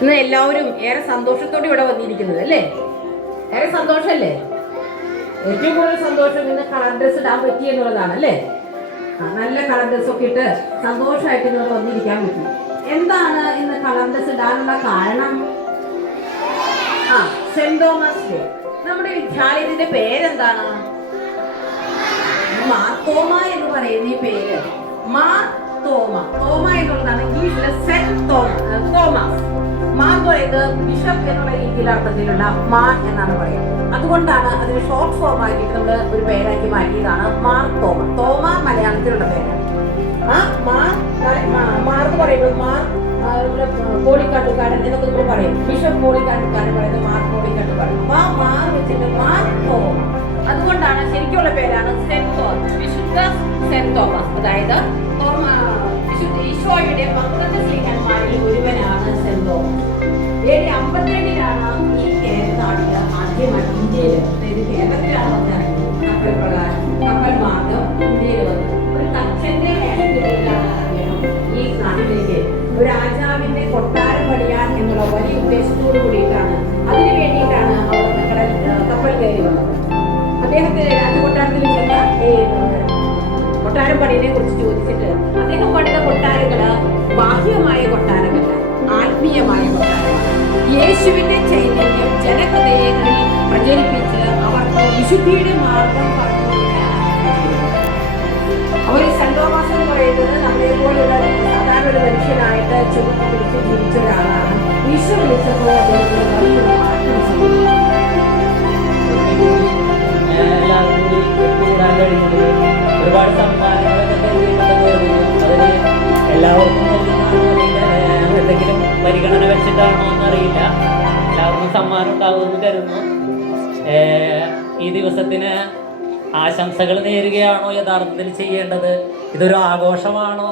ഇന്ന് എല്ലാവരും ഏറെ സന്തോഷത്തോടെ ഇവിടെ വന്നിരിക്കുന്നത് അല്ലേ? ഏറെ സന്തോഷമല്ലേ? ഏറ്റവും കൂടുതൽ സന്തോഷം ഇന്ന് കളർ ഡ്രസ് ഇടാൻ പറ്റി എന്നുള്ളതാണ് അല്ലേ? നല്ല കളർ ഡ്രസ് ഒക്കെ ഇട്ട് സന്തോഷമായിട്ട് ഇവിടെ വന്നിരിക്കാൻ പറ്റി. എന്താണ് ഇന്ന് കളർ ഡ്രസ് ഇടാനുള്ള കാരണം? Saint Thomas day. നമ്മുടെ വിദ്യാലയത്തിന്റെ പേരെന്താണ്? മാർത്തോമ എന്ന് പറയുന്ന ഈ പേര് മാർത്തോമ. തോമ എന്നുള്ളതാണ് ഇംഗ്ലീഷിലെ സെന്റ് തോമസ്. മാർ പറയുന്നത് ബിഷപ്പ് എന്നുള്ള രീതിയിൽ അർത്ഥത്തിലുള്ള മാർ എന്നാണ് പറയുന്നത്. അതുകൊണ്ടാണ് അതിന് ഷോർട്ട് ഫോം ആക്കിയിട്ട് നമ്മൾ ഒരു പേരാക്കി മാറ്റിയതാണ് മാർത്തോമ. തോമ മലയാളത്തിലുള്ള പേരാണ്. മാർ എന്ന് പറയുന്നത് മാർ പോളിക്കാട്ടുകാരൻ എന്നൊക്കെ നമ്മൾ പറയും. ബിഷപ്പ് പോളിക്കാട്ടുകാരൻ പറയുന്നത് മാർ പോളിക്കാട്ടുകാരൻ. ആ മാർ വെച്ചിട്ട് മാർത്തോമ. അതുകൊണ്ടാണ് ശരിക്കുള്ള പേരാണ് സെന്റ് തോമസ്, വിശുദ്ധ സെന്റ് തോമസ്. അതായത് ഈശോയുടെ 12 ശ്ലീഹന്മാരിൽ ഒരുവനാണ് സെന്റ് തോമസ്. 52-ലാണ് ഈ നാട്ടില് ആദ്യമായി ഇന്ത്യയിൽ, അതായത് കേരളത്തിലാണ് കപ്പൽ മാർഗം ഇന്ത്യയിൽ വന്നത്. ഒരു തച്ചന്റെ വേഷത്തിലാണ് ഈ നാട്ടിലേക്ക് ഒരു രാജാവിന്റെ കൊട്ടാരം പണിയാൻ എന്നുള്ള വലിയ ഉദ്ദേശത്തോടു കൂടിയിട്ടാണ്, അതിനു വേണ്ടിയിട്ടാണ് അവർ കപ്പൽ കയറി വന്നത്. അദ്ദേഹത്തെ രാജകൊട്ടാരത്തിൽ ചെന്ന് കൊട്ടാരം പണിയെ കുറിച്ച് ചോദിച്ചിട്ട് അദ്ദേഹം പണിത കൊട്ടാരങ്ങള് ബാഹ്യമായ കൊട്ടാരമല്ല, ആത്മീയമായ കൊട്ടാരമാണ്. യേശുവിന്റെ ചൈതന്യം ജനഹൃദയങ്ങളിൽ പ്രചരിപ്പിച്ച് അവർക്ക് വിശുദ്ധിയുടെ മാർഗം പറഞ്ഞു. അവർ സെന്റ് തോമസ് എന്ന് പറയുന്നത് നമ്മളെപ്പോലുള്ള സാധാരണ ഒരു മനുഷ്യനായിട്ട് ചുരുക്കി പിടിച്ച് ജീവിച്ച ഒരാളാണ്. ഈശോ വിളിച്ചപ്പോൾ ഒരുപാട് സമ്മാനങ്ങളൊക്കെ അതിന് എല്ലാവർക്കും എന്തെങ്കിലും പരിഗണന വെച്ചിട്ടാണോ എന്നറിയില്ല. എല്ലാവർക്കും സമ്മാനം ഉണ്ടാവുമെന്ന് കരുതുന്നു. ഈ ദിവസത്തിന് ആശംസകൾ നേരുകയാണോ യഥാർത്ഥത്തിൽ ചെയ്യേണ്ടത്? ഇതൊരു ആഘോഷമാണോ?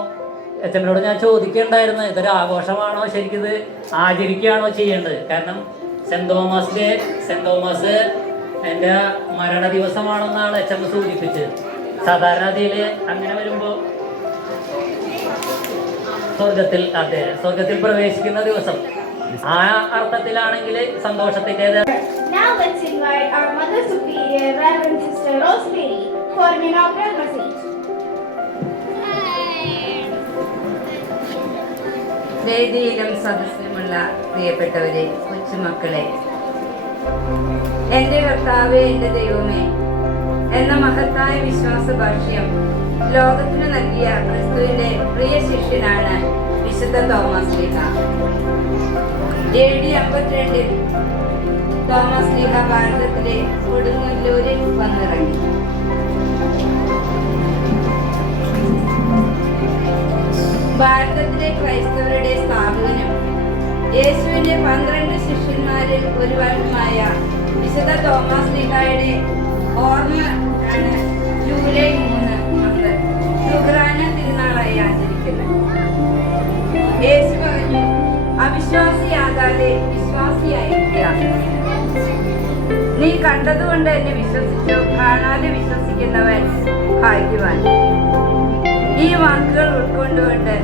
അച്ഛനോട് ഞാൻ ചോദിക്കേണ്ടായിരുന്നു, ഇതൊരു ആഘോഷമാണോ, ശരിക്കും ഇത് ആചരിക്കുകയാണോ ചെയ്യേണ്ടത്? കാരണം സെന്റ് തോമസ് എൻ്റെ മരണ ദിവസമാണെന്നാണ് അച്ഛൻ സൂചിപ്പിച്ചത്. സാധാരണഗതിയിൽ അങ്ങനെ വരുമ്പോൾ സ്വർഗത്തിൽ പ്രവേശിക്കുന്ന ദിവസം, ആ അർത്ഥത്തിലാണെങ്കിൽ സന്തോഷത്തിൻ്റെത്. Now let's invite our Mother Superior, Reverend Sister Rosemary, for an inaugural message. വേദിയിലും സദസ്സിലുമുള്ള പ്രിയപ്പെട്ടവരെ, കൊച്ചുമക്കളെ, എൻ്റെ കർത്താവേ, എൻ്റെ ദൈവമേ എന്ന മഹത്തായ വിശ്വാസ ഭാഷ്യം ലോകത്തിന് നൽകിയ ക്രിസ്തുവിന്റെ പ്രിയ ശിഷ്യനാണ് വിശുദ്ധ തോമസ് ശ്ലീഹ. AD 52 തോമസ് ശ്ലീഹ ഭാരതത്തിലെ കൊടുങ്ങല്ലൂരിൽ വന്നിറങ്ങി. ഭാരതത്തിലെ ക്രൈസ്തവരുടെ സ്ഥാപകനും യേശുവിന്റെ 12 ശിഷ്യന്മാരിൽ ഒരുവനുമായ വിശുദ്ധ തോമസ് ശ്ലീഹയുടെ ഓർമ്മ ആണ് ജൂലൈ 3 ലുഗ്രാന തിരുനാളായി ആചരിക്കുന്നത്. യേശു പറഞ്ഞു, അവിശ്വാസിയാകാതെ വിശ്വാസിയായിരിക്കുക. നീ കണ്ടതുകൊണ്ട് എന്നെ വിശ്വസിച്ചു, കാണാതെ വിശ്വസിക്കുന്നവൻ ഭാഗ്യവാൻ. ഈ വാക്കുകൾ ഉൾക്കൊണ്ടുകൊണ്ട്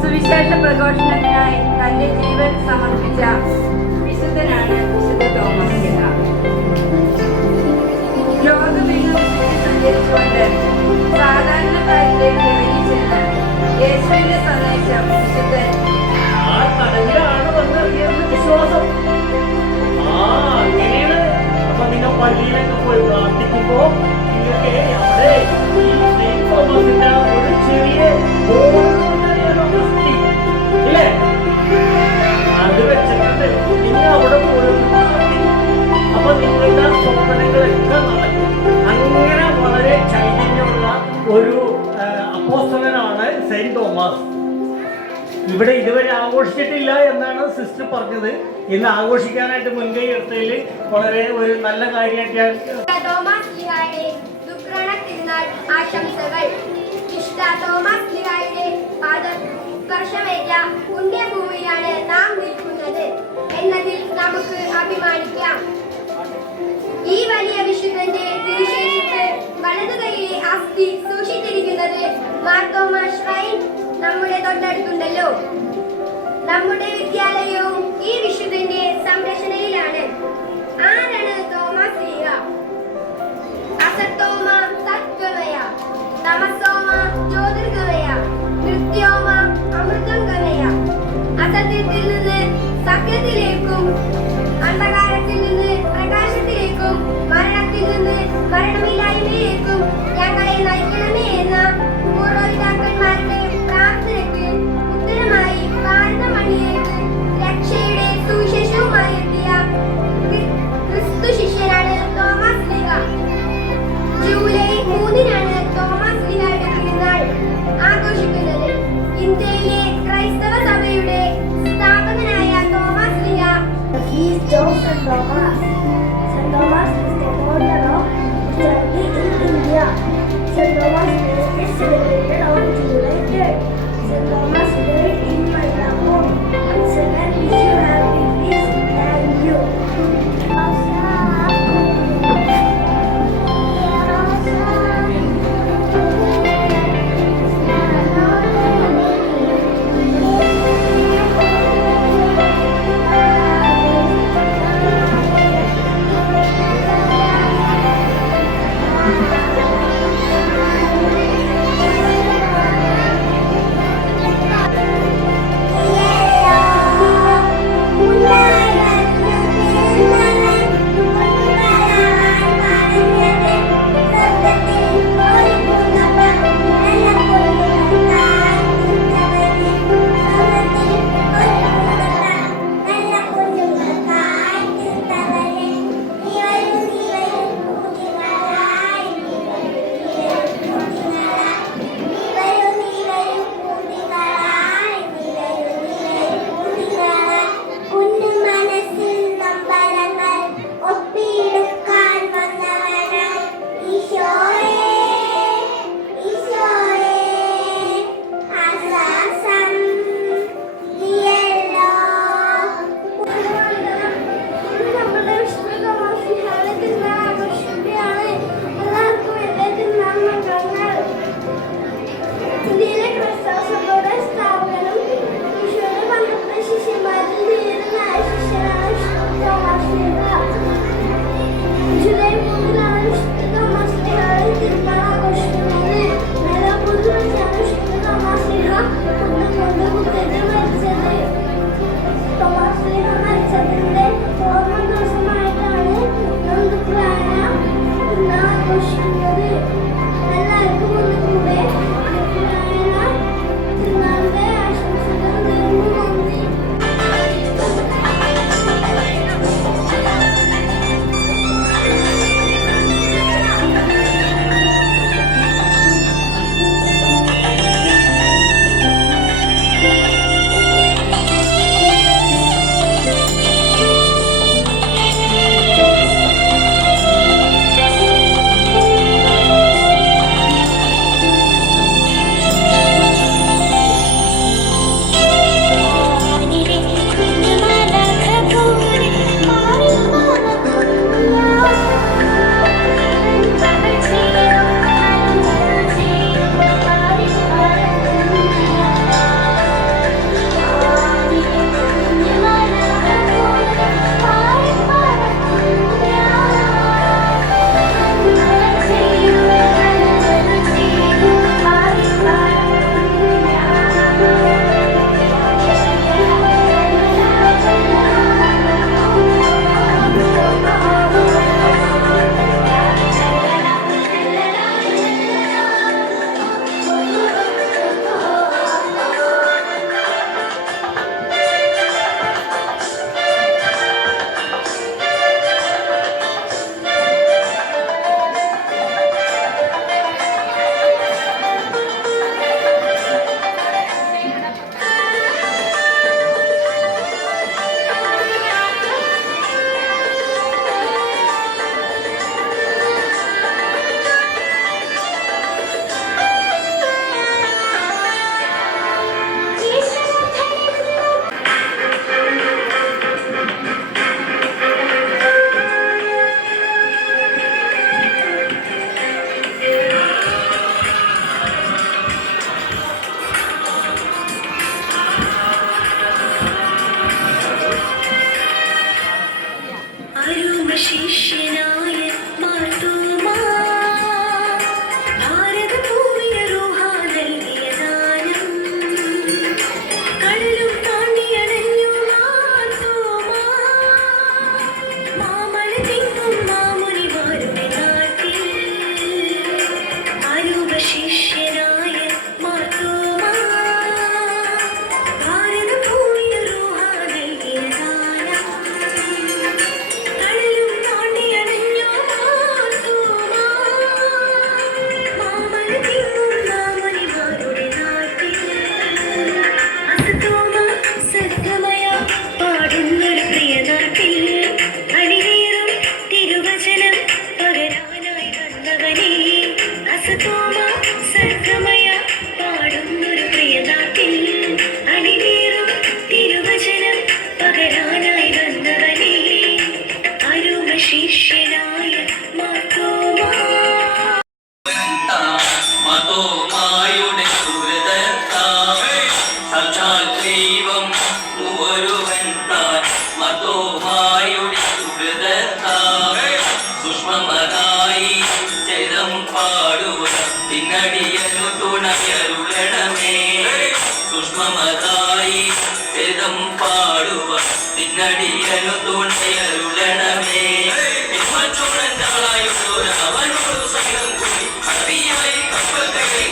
സുവിശേഷ പ്രഘോഷണത്തിനായി തന്റെ ജീവൻ സമർപ്പിച്ച വിശുദ്ധനാണ് വിശുദ്ധ തോമസ് ശ്ലീഹ. ലോകമെങ്ങും സഞ്ചരിച്ചുകൊണ്ട് സാധാരണക്കാരിലേക്ക് ഇറങ്ങി ചെന്ന് യേശുവിന്റെ സന്ദേശം വിശുദ്ധൻ വിശ്വാസം അങ്ങനെയാണ്. അപ്പൊ നിങ്ങൾ പള്ളിയിലൊക്കെ പോയി പ്രാർത്ഥിക്കുമ്പോ നിങ്ങൾക്ക് അവിടെ ഒരു ചെറിയ ഇല്ലേ, അത് വെച്ചിട്ടുണ്ട്. നിങ്ങൾ അവിടെ പോയി അപ്പൊ നിങ്ങളുടെ സ്വപ്നങ്ങളൊക്കെ നടക്കും. അങ്ങനെ വളരെ ചൈതന്യമുള്ള ഒരു അപ്പോസ്തലനാണ് സെന്റ് തോമസ്. ഇവിടെ ഇതുവരെ ആഘോഷിച്ചിട്ടില്ല എന്നാണ് സിസ്റ്റർ പറഞ്ഞത്. ഇന്ന് ആഘോഷിക്കാനായിട്ട് മുൻകൈ എടുത്തതിൽ വളരെ ഒരു നല്ല കാര്യമായിട്ട് തോമസ് ശ്ലീഹയുടെ ദുഃഖ്രണ തിരുനാൾ ആശംസകൾ. വിശുദ്ധ തോമസ് ശ്ലീഹയുടെ പാദസ്പർശമേറ്റ പുണ്യഭൂമിയിലാണ് നാം നിൽക്കുന്നത് എന്നതിൽ നമുക്ക് അഭിമാനിക്കാം. ഈ വലിയ വിശുദ്ധന്റെ തിരുശേഷിപ്പ് വലതുകൈയിലെ അസ്ഥി സൂക്ഷിച്ചിരിക്കുന്നത് മാർത്തോമ ഷ്രൈൻ നമ്മുടെ തൊട്ടടുത്തുണ്ടല്ലോ. നമ്മുടെ വിദ്യാലയവും ഈ വിശുദ്ധന്റെ സംരക്ഷണയിലാണ്. ആരാണ് തോമസ് ലീഗ? അസത്തോമ സത്വമയ, തമസോമ ജ്യോതിർഗമയ, മൃത്യോമ അമൃതംഗമയ. അസത്യത്തിൽ നിന്ന് സത്യത്തിലേക്കും അന്ധകാരത്തിൽ നിന്ന് പ്രകാശത്തിലേക്കും മരണത്തിൽ നിന്ന് മരണമില്ലായ്മയിലേക്കും ഞങ്ങളെ നയിക്കണമേ എന്ന പൂർവ്വപിതാക്കന്മാരുടെ പ്രാർത്ഥനയ്ക്ക് ഉത്തരമായി ഭാരതമണിയിലേക്ക് രക്ഷയുടെ സുവിശേഷവുമായി എത്തിയ ക്രിസ്തു ശിഷ്യനാണ് തോമസ് ലീഗ. ജൂലൈ 3-നാണ് തോമസ് ലീഗയുടെ തിരുനാൾ ആഘോഷിക്കുന്നത്. ഇന്ത്യയിലെ ക്രൈസ്തവ സഭയുടെ സ്ഥാപകനായ Thomas Liga He's St. Thomas. St. Thomas is the founder of Christianity in India. St. Thomas' Day is celebrated on July 3rd. St. Thomas died in Mylapore. Once again, wish you happy peace. Thank you. മമതായി വേദം പാടുവ നിന്നടിയനു തുണയരുളണമേ അവനോട് സംഘം കൂടി അറിയായി കപ്പകളെ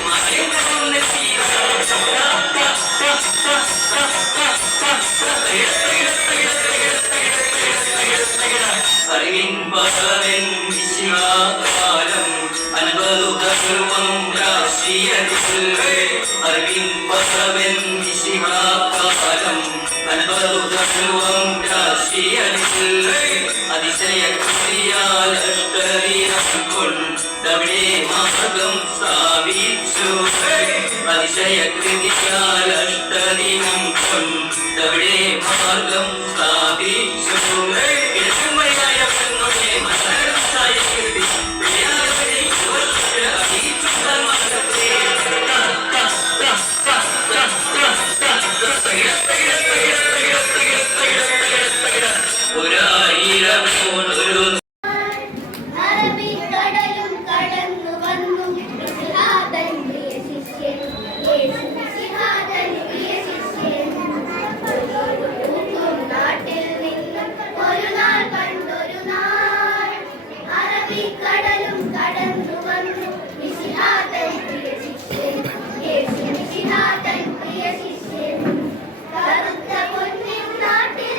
അറിവിൻ പകവൻ വിശികാലം അൻപതും രാഷ്ട്രീയ അറിവിൻ പകവൻ വിശികാലം അൻപതും രാഷ്ട്രീയ അതിശയ കൊണ്ടവിടെ മാർഗം സ്ഥാപിച്ചു അതിശയ കൃതിയാലഷ്ടദിനം കൊണ്ടവിടെ മാർഗം സ്ഥാപിച്ചു അറബിക്കടലും കടന്നു വന്നു മിശിഹാതൻ പ്രിയ ശിഷ്യൻ യേശു മിശിഹാതൻ പ്രിയ ശിഷ്യൻ നാട്ടിൽ നിന്നും ഒരു നാൾ പണ്ടൊരു നാൾ അറബിക്കടലും കടന്നു വന്നു മിശിഹാതൻ പ്രിയ ശിഷ്യൻ യേശു മിശിഹാതൻ പ്രിയ ശിഷ്യൻ കറുത്ത പൊന്നിൻ നാട്ടിൽ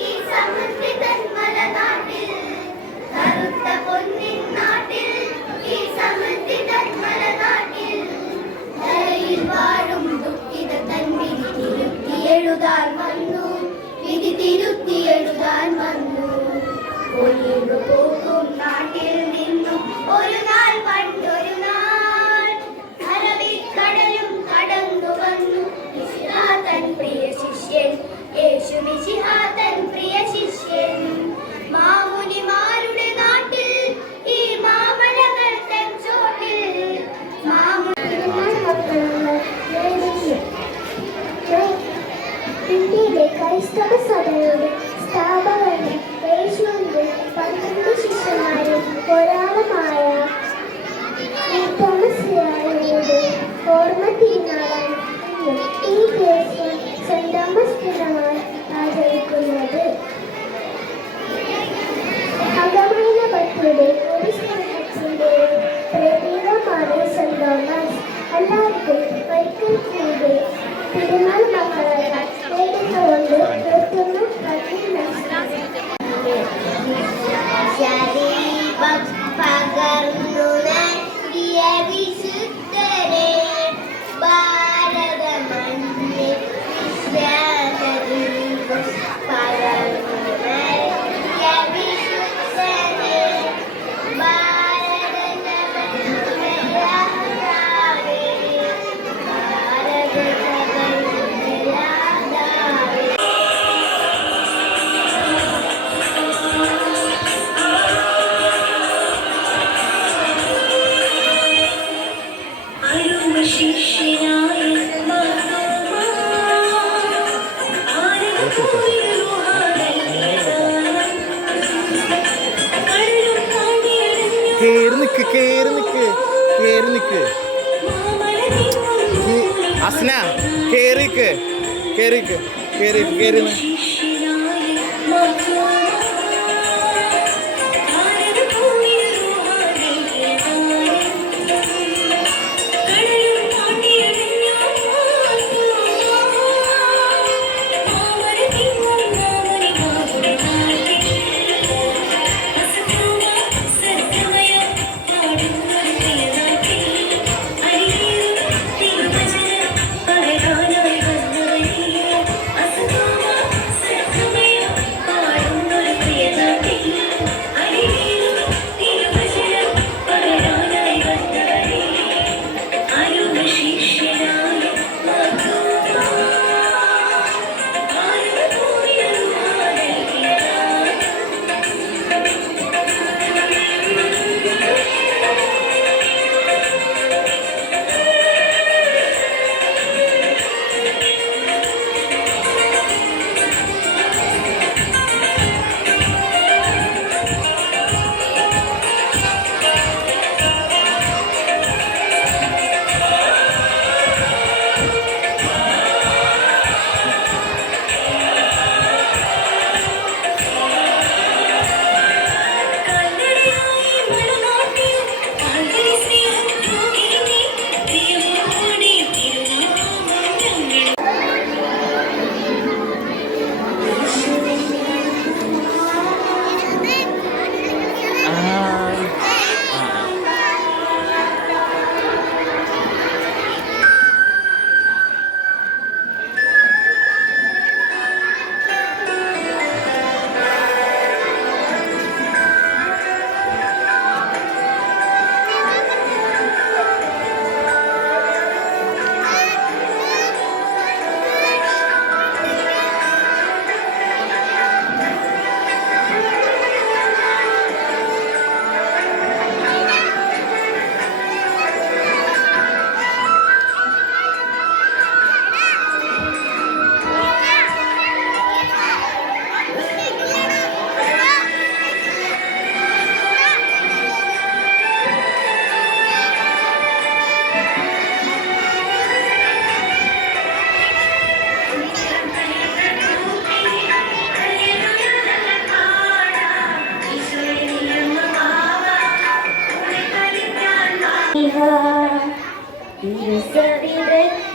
ഈ സമുദ്രിതൻ മലനാട്ടിൽ കറുത്ത പൊന്നിൻ നാട്ടിൽ ഈ സമുദ്രിതൻ മലനാട്ടിൽ ധരയിൽ വാഴും ദുഃഖിത തൻ വിധി തിരുത്തിയെഴുതാൻ വന്നു വിധി തിരുത്തിയെഴുതാൻ വന്നു ഒലിവ് പോകും നാട്ടിൽ നിന്നും ഒരു നാൾ പണ്ടൊരു നാൾ അറബിക്കടലും കടന്നു വന്നു മിശിഹാതൻ പ്രിയ ശിഷ്യൻ യേശു മിശിഹാതൻ പ്രിയ ശിഷ്യൻ മാമുനിമാരുടെ നാട്ടിൽ ഈ മാമലകൾ തൻ ചോട്ടിൽ ഇന്ത്യയിലെ ക്രൈസ്തവ സഭയുടെ സ്ഥാപകനും യേശുവിന്റെ 12 ശിഷ്യന്മാരിൽ ഒരാളുമായ തോമസ് ലിയായുടെ ഓർമ്മ തിരുനാളാണ് ഇന്ന് ഈ ദിവസം സെന്റ് തോമസ് ദിനമായി ആചരിക്കുന്നത്. അകമൈന ഭക്തിയുടെ ഒരു സ്നേഹത്തിന്റെയും പ്രതീകമാണ് സെന്റ് തോമസ്. എല്ലാവർക്കും ഒരിക്കൽ കൂടി തിരുനാൾ മംഗളങ്ങൾ നേടുന്നുകൊണ്ട് നിർത്തുന്നു. പകർന്നു നൽകിയ വിശുദ്ധരെ ഭാരത മണ്ണിൽ വിശ്വാസദീപം പകർന്നു നൽകിയ വിശുദ്ധരെ ഭാരത കേറി നിക്ക് അസ്ന കേറിക്ക്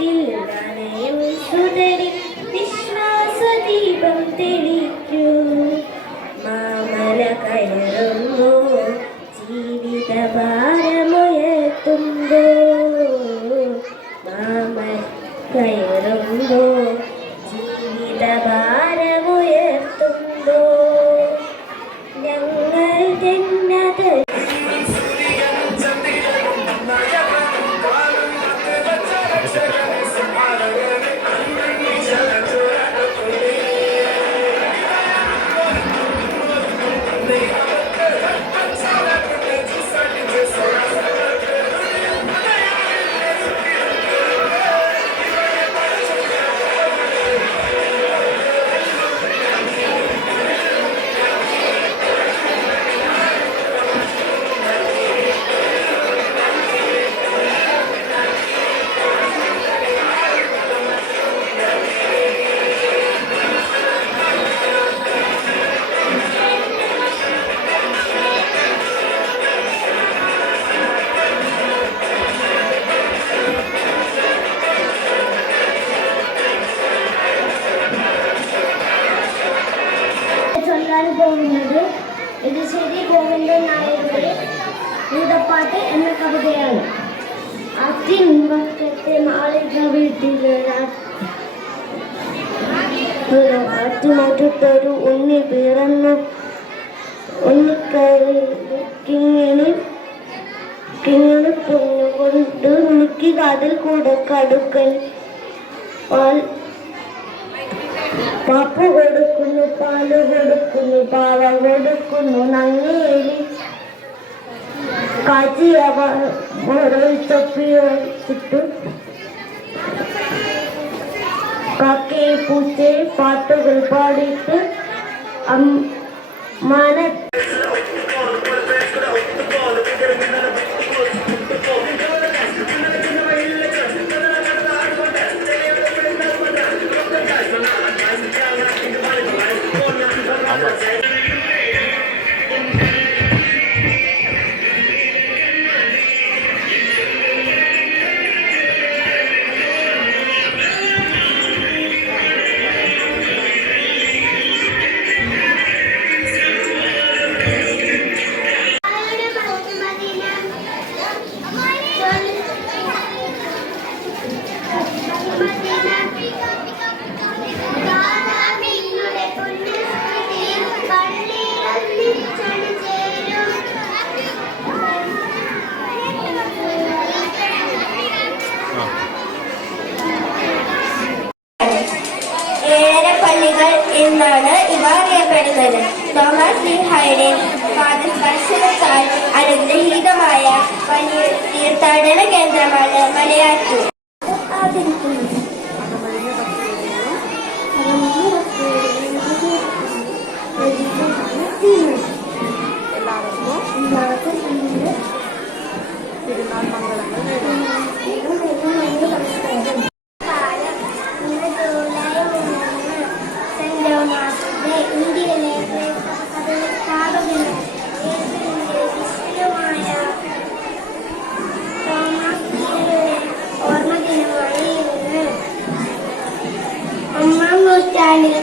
വീട്ടിൽ നനയും സുതരിൽ വിശ്വാസദീപം തെളിക്കൂ. മാമല കയറുമ്പോ ജീവിത ഭാരമുയർത്തുമ്പോ, മാമല കയറുമ്പോ ജീവിത ഭാരമുയർത്തുമ്പോ, ഞങ്ങൾ ജന്നത ചൊല്ലാൻ പോകുന്നത് എഴുശ്ശേരി ഗോവിന്ദൻ നായരുടെ ഭൂതപ്പാട്ട് എന്ന കവിതയാണ്. അത്തിൻ വക്കത്തെ മാളിക വീട്ടിലൊരു ഉണ്ണി പിറന്നു. ഉണ്ണിക്കരയിൽ കിങ്ങിണി പൊന്നുകൊണ്ട് ഉണ്ണിക്ക് കാതിൽ കൂടെ കടുക്കൻ പപ്പു കൊടുക്കുന്നു, പാല് കൊടുക്കുന്നു, പാവ കൊടുക്കുന്നു, നങ്ങേലി കാച്ചിയ തൊപ്പി വെച്ചിട്ടു കാക്കയെ പൂച്ചയെ പാട്ടുകൾ പാടിയിട്ട് മന പള്ളികൾ എന്നാണ് ഇവ അറിയപ്പെടുന്നത്. തോമസ് ലീഹായുടെ പാദസ്പർശനത്താൽ അനുഗ്രഹീതമായ വലിയ തീർത്ഥാടന കേന്ദ്രമാണ് മലയാറ്റൂർ.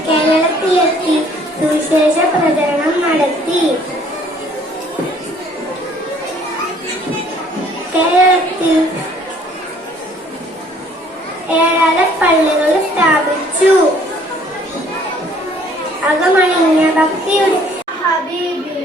കേരളത്തിലെത്തി സുവിശേഷ പ്രചരണം നടത്തി. കേരളത്തിൽ ഏഴാല് പള്ളികൾ സ്ഥാപിച്ചു. അകമണിഞ്ഞ ഭക്തിയുടെ ഹബീബി